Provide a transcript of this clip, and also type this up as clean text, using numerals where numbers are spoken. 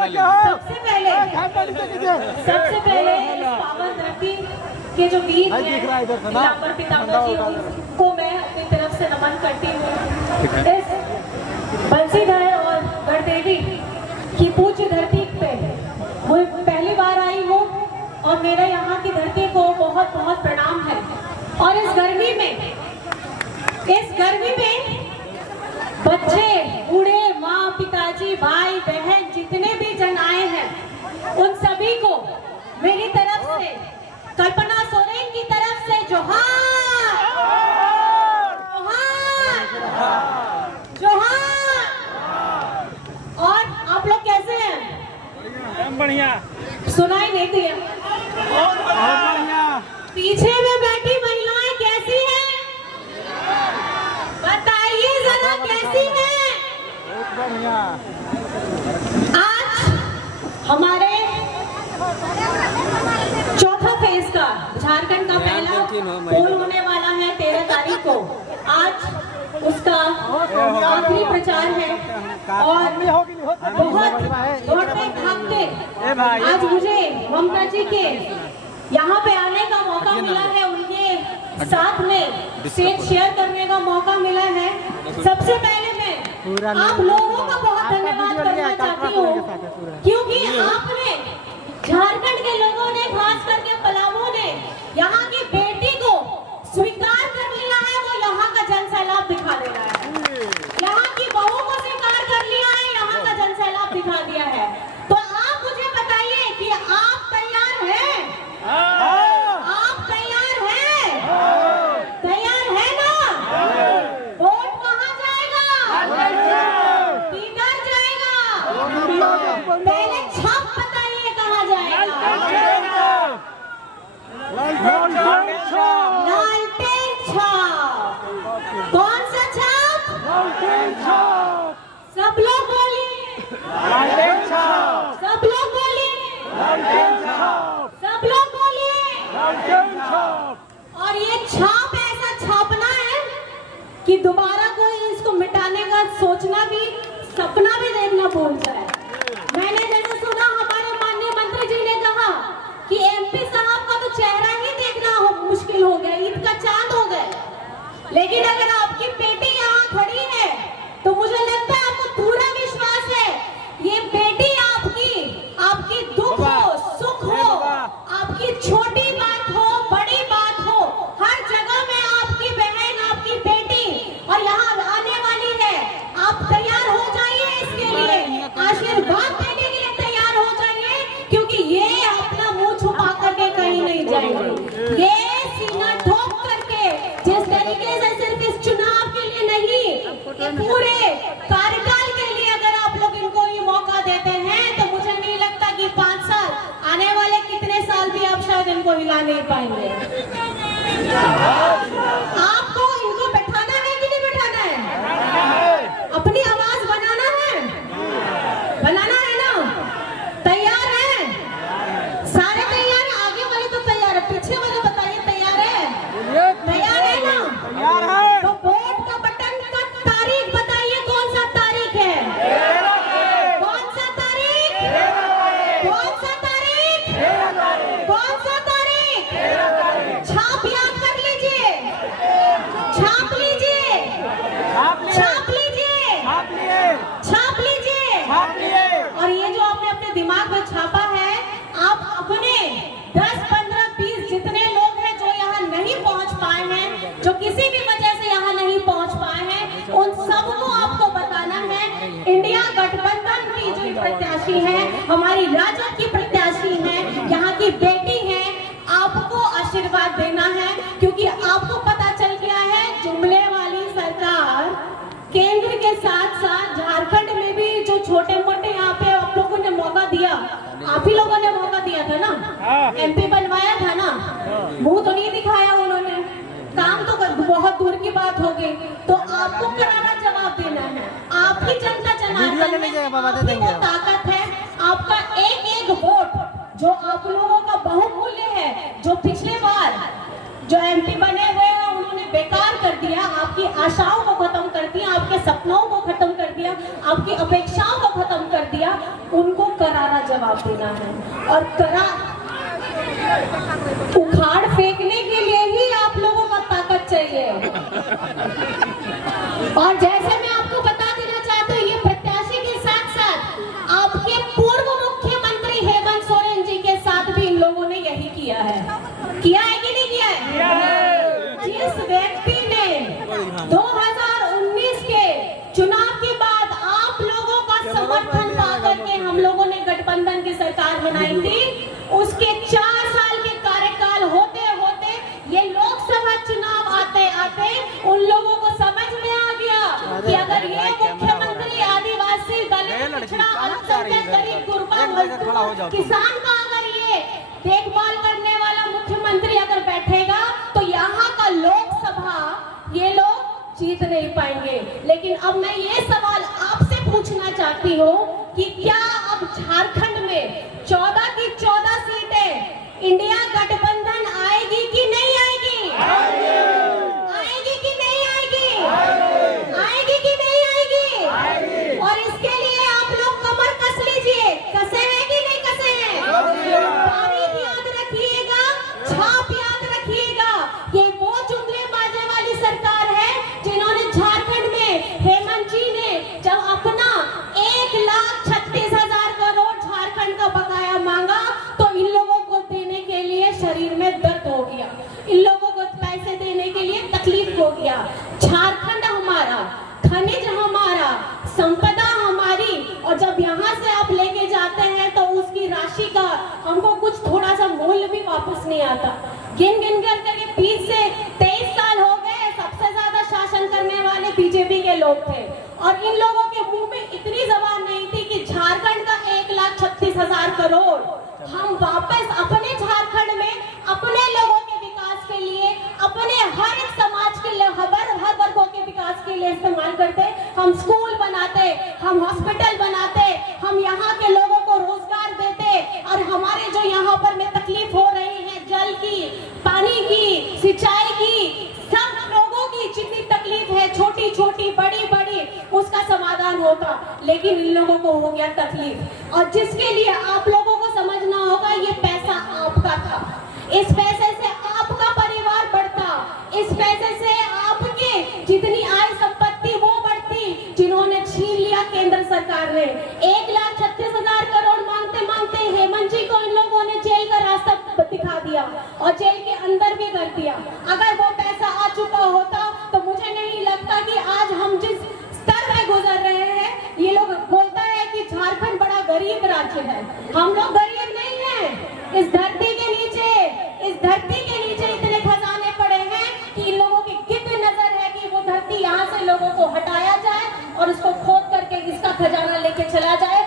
सबसे पहले इस पावन धरती के जो वीर हैं दिगंबर पितामह जी, उनको मैं अपनी तरफ से नमन करती हूँ। इस बंसीधर और गढ़देवी की पूज्य धरती पे मैं पहली बार आई हूँ और मेरा यहाँ की धरती को बहुत बहुत प्रणाम है। और इस गर्मी में बच्चे, बूढ़े, माँ, पिताजी, भाई, बहन, जितने भी जन आए हैं, उन सभी को मेरी तरफ से, कल्पना सोरेन की तरफ से जोहार, जोहार, जोहार। और आप लोग कैसे हैं? बढ़िया। सुनाई नहीं दिया? पीछे में बैठी महिलाएं कैसी हैं? बताइए जरा कैसी हैं? आज हमारे चौथा फेज का झारखंड का पहला पोल होने वाला है 13 तारीख को। आज उसका आखिरी प्रचार है और बहुत दौड़ते भागते आज मुझे ममता जी के यहाँ पे आने का मौका मिला है, उनके साथ में स्टेज शेयर करने का मौका मिला है। सबसे पहले मैं आप लोगों का बहुत धन्यवाद करना चाहती हूँ, क्योंकि आपने, झारखंड के लोगों ने, खास करके पलामू ने यहाँ की बेटी को स्वीकार कर लिया है। वो यहाँ का जन सैलाब दिखा दे रहा है, यहाँ की बहू को स्वीकार कर लिया है, यहाँ का जन सैलाब दिखा दिया है। तो आप मुझे बताइए कि आप तैयार हैं? आप तैयार हैं? तैयार है ना? वोट कहाँ जाएगा? किधर जाएगा? पहले छाप बताइए कहाँ जाएगा? लालटेन छाप। कौन सा छाप? सब लोग बोलिए, सब लोग बोलिए, सब लोग बोलिए। और ये छाप ऐसा छापना है कि दोबारा कोई इसको मिटाने का सोचना भी, सपना भी देखना भूल जाए। मैंने जैसे सुना हमारे माननीय मंत्री जी ने कहा कि एमपी साहब का तो चेहरा ही देखना मुश्किल हो गया, ईद का चांद हो गए। लेकिन अगर आपकी बेटी यहाँ खड़ी है तो मुझे लगता है आपको पूरा विश्वास है, ये बेटी आपकी दुख हो, सुख हो, आपकी छोटी बात हो, बड़ी बात हो, हर जगह में आपकी बहन, आपकी बेटी और यहाँ आने वाली है। आप तैयार हो जाइए, इसके लिए आशीर्वाद देने के लिए तैयार हो जाइए, क्योंकि ये अपना मुंह छुपा करके कहीं नहीं जाएंगे। ये सीना ठोक करके, जिस तरीके से सिर्फ इस चुनाव के लिए नहीं, पूरे कार्यकाल के लिए अगर आप लोग इनको ये मौका देते हैं तो मुझे नहीं लगता कि 5 साल, आने वाले कितने साल भी आप शायद इनको हिला नहीं पाएंगे। आपको इनको बैठाना है कि नहीं बैठाना है? अपनी आवाज बनाना है, बनाना है ना? तैयार है? सारे तैयार हैं? आगे वाले तो तैयार है, पीछे वाले बताइए तैयार है? तैयार है ना? तैयार है। तो वोट का बटन का तारीख बताइए, कौन सा तारीख है? कौन सा तारीख? कौन सा तारीख? कौन सा तारीख? छाप याद कर लीजिए, छाप लीजिए, छाप लीजिए, छाप लीजिए। और ये जो आपने अपने दिमाग में छापा है, आप अपने 10, 15, 20 जितने लोग हैं जो यहाँ नहीं पहुँच पाए हैं, जो किसी भी वजह से यहाँ नहीं पहुँच पाए हैं, उन सबको आपको बताना है, इंडिया गठबंधन की जो प्रत्याशी है, हमारी राजद की प्रत्याशी है, यहाँ की बेटी है, आपको आशीर्वाद देना है। क्योंकि आपको पता चल गया है, जुमले वाली सरकार केंद्र के साथ साथ झारखंड में भी जो छोटे मोटे यहाँ पे आप लोगों ने मौका दिया, आप ही लोगों ने मौका दिया था ना, एमपी बनवाया था ना, मुंह तो नहीं दिखाया उन्होंने, काम तो बहुत दूर की बात हो गई। तो आपको करारा जवाब देना है, आप ही जनता जनार्दन है, आपकी वो ताकत है, आपका एक एक वोट जो आप लोगों का बहुमूल्य है, जो पिछले बार जो एमपी बने हुए हैं उन्होंने बेकार कर दिया, आपकी आशाओं को खत्म कर दिया, आपके सपनों को खत्म कर दिया, आपकी अपेक्षाओं को खत्म कर दिया। उनको करारा जवाब देना है। और उखाड़ फेंकने के लिए ही आप लोगों का ताकत चाहिए। और जैसे मैं आपको बता देना चाहती हूँ, ये प्रत्याशी के साथ साथ आपके पूर्व मुख्यमंत्री हेमंत सोरेन जी के साथ भी इन लोगों ने यही किया है कि नहीं किया है? जिस व्यक्ति ने 2019 के चुनाव के बाद आप लोगों का समर्थन पा करके हम लोगों ने गठबंधन की सरकार बनाई थी, उसके 4 साल के कार्यकाल होते होते ये लोकसभा चुनाव आते आते उन लोगों को समझ में आ गया कि अगर ये मुख्यमंत्री आदिवासी, दलित, पिछड़ा, अल्पसंख्यक, गरीब, गुरबा, मजदूर, किसान का अगर ये देखभाल करने वाला मुख्यमंत्री अगर बैठेगा तो यहाँ का लोकसभा ये लोग जीत नहीं पाएंगे। लेकिन अब मैं ये सवाल आपसे पूछना चाहती हूँ कि क्या अब झारखंड में 14 की 14 सीटें इंडिया गठबंधन आएगी कि नहीं आएगी? आएगी कि नहीं आएगी? आएगी कि नहीं आएगी? और इसके लिए आप लोग कमर कस लीजिए। कसे हैं कि नहीं कसे हैं? तारीख याद रखिएगा, छाप याद रखिएगा। ये वो जुमले बाजे वाली सरकार है जिन्होंने झारखंड में हेमंत जी ने जब अपना 1,36,000 करोड़ झारखंड का बकाया मांगा तो इन लोगों को देने के लिए शरीर में दर्द हो गया, इन लोगों को पैसे देने के लिए तकलीफ हो गया। झारखंड हमारा, खनिज हमारा, संपदा हमारी, और जब यहाँ से आप लेके जाते हैं तो उसकी राशि का हमको कुछ थोड़ा सा मूल्य भी वापस नहीं आता। गिन गिन करके 20 से 23 साल हो गए, सबसे ज्यादा शासन करने वाले बीजेपी के लोग थे और इन लोगों के मुंह में इतनी जबान नहीं थी कि झारखंड का 1,36,000 करोड़ हम वापस अपने झारखंड में अपने लोगों के विकास के लिए, अपने हर एक समाज के लिए, हर वर्गों के विकास के लिए इस्तेमाल करते। हम स्कूल बनाते, हम हॉस्पिटल बनाते, हम यहाँ के लोगों को रोजगार देते, और हमारे जो यहाँ पर में तकलीफ हो रही है जल की, पानी की, सिंचाई की, सब लोगों की जितनी तकलीफ है, छोटी छोटी बड़ी बड़ी, उसका समाधान होगा। लेकिन इन लोगों को हो गया तकलीफ, और जिसके लिए आप लोगों को समझना होगा ये पैसा आपका था, इस पैसे से आपका परिवार बढ़ता, इस पैसे से आपके जितनी आय संपत्ति वो बढ़ती, जिन्होंने छीन लिया केंद्र सरकार ने। 1,36,000 करोड़ मांगते मांगते हेमंत जी को इन लोगों ने जेल का रास्ता दिखा दिया और जेल के अंदर भी कर दिया। अगर वो पैसा आ चुका होता तो मुझे नहीं लगता कि आज हम जिस स्तर में गुजर रहे हैं, ये लोग बोलता है कि झारखंड बड़ा गरीब राज्य है। हम लोग गरीब नहीं हैं। इस धरती के नीचे इतने खजाने पड़े हैं कि इन लोगों की गिद्ध नजर है कि वो धरती यहाँ से लोगों को हटाया जाए और उसको खोद करके इसका खजाना लेके चला जाए